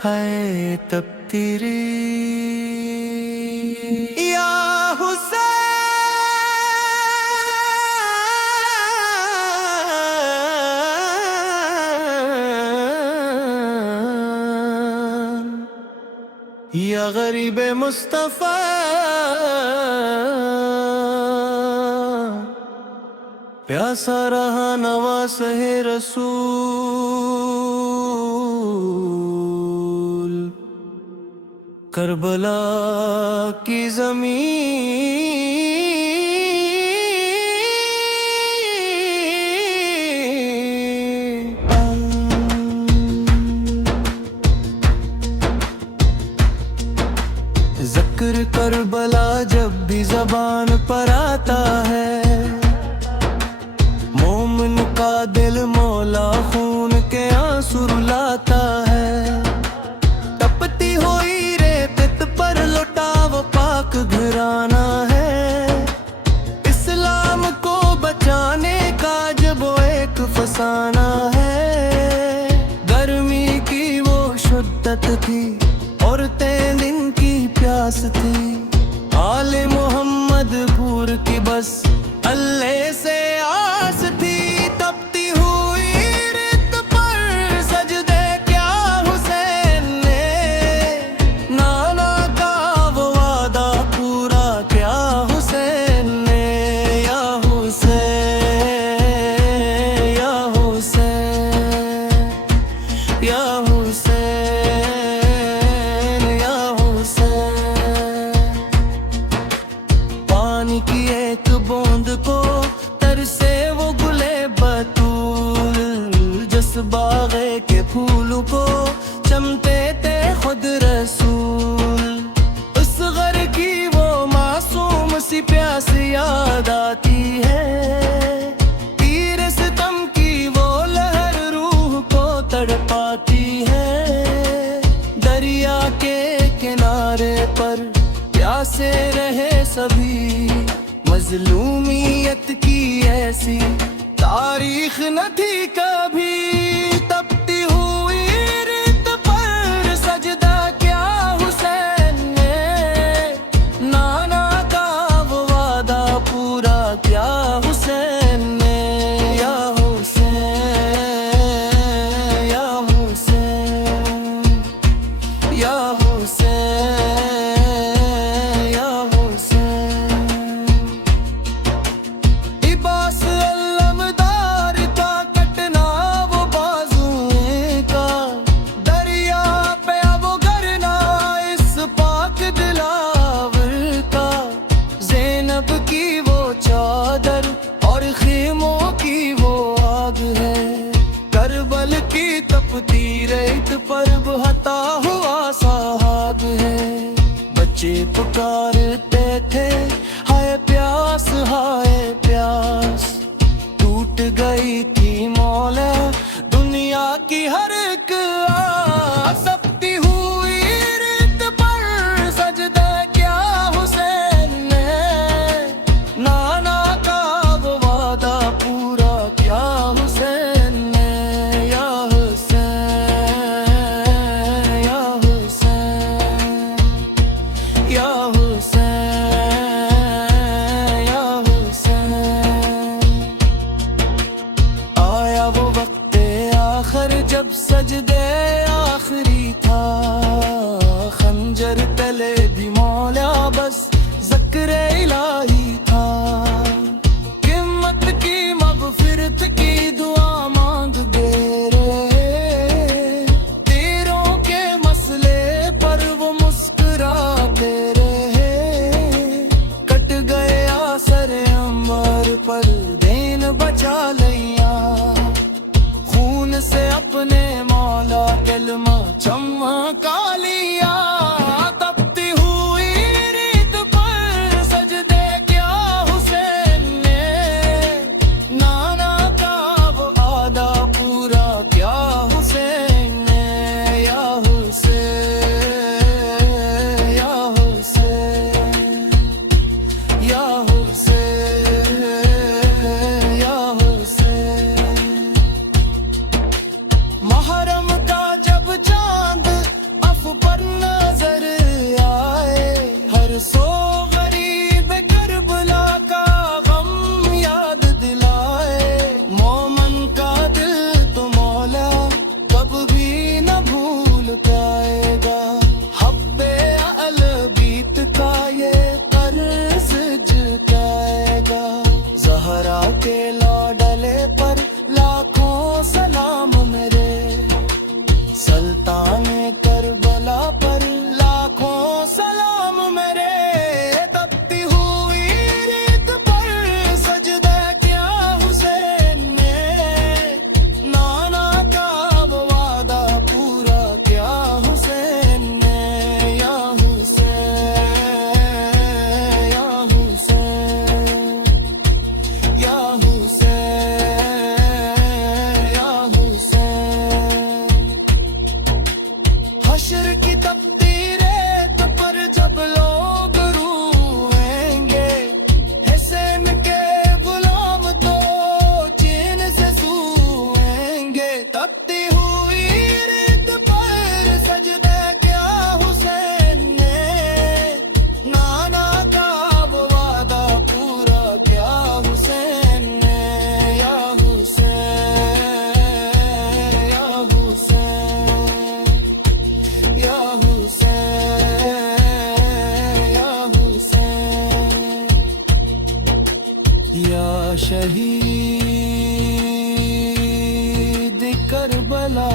है तपती रे या हुसैन या गरीब मुस्तफा प्यासा रहा नवास है रसूल करबला की ज़मीन। ज़िक्र करबला जब भी ज़बान पर आता है, मोमिन का दिल मौला खून के आंसू रुलाता है। तपती हुई रेत पर लौटा वो पाक घराना है, इस्लाम को बचाने का जब वो एक फसाना है। गर्मी की वो शिद्दत थी और दिन की प्यास थी, आले मोहम्मद पूर की बस अल्लाह से आस थी। तपती हुई रेत पर सजदे क्या हुसैन ने, नाना का वो वादा पूरा क्या हुसैन ने। या हुसैन या हुसैन या हुसैन या हुसैन। पानी की एक बूंद को तरसे वो गुले बतूल, जिस बागे के फूल को चमते थे खुद रसूल। उस घर की वो मासूम सी प्यास याद आती है, तीर सितम की वो लहर रूह को तड़पाती है। दरिया के किनारे पर प्यासे रहे सभी, मजलूमियत की ऐसी तारीख न थी कभी। तपती हुई रेत पर सजदा क्या हुसैन ने, नाना का वो वादा पूरा क्या हुसैन ने। या हुसैन या हुसैन या हुसैन या हुसैन। इबास अलमदार का कटना वो बाजुएं का, दरिया पे वो गिरना इस पाक दिलावर का। ज़ैनब की वो चादर और खीमों की वो आग है, करबल की तपती रेत पर बहता हुआ सहाग है। बच्चे पुकारते थे हाय प्यास हाय प्यास, टूट गई थी मौला दुनिया की हर एक आस। तपती हुई रेत पर सजदा क्या हुसैन ने, नाना का वो वादा पूरा क्या हुसैन ने। या हुसैन या हुसैन या हुसैन या हुसैन। आया वो वक्त आखिर जब सजदे आखिरी था, खंजर तले भी मौला बस ज़िक्र इलाही था। क़िम्मत की मग़फ़िरत की दुआ मांग दे रहे, तीरों के मसले पर वो मुस्कुराते रहे। कट गया सर अंबर पर देन बचा लिया, खून से अपने मौला कलमा चमका लिया। तपती हुई रेत पर सजदे क्या हुसैन ने, नाना का वो आदा पूरा क्या हुसैन ने। या हुसैन या हुसैन या हुसैन या हुसैन। मुहर्रम का जब चांद हश्र की तपती रेत पर जब लोग रूएंगे, हुसैन के गुलाम तो चैन से सूएंगे। तपती हुई रेत पर सजदे क्या हुसैन ने, नाना का वो वादा पूरा क्या हुसैन ने। या हुसैन, या हुसैन, या हुसैन, या हुसैन, या शहीद करबला।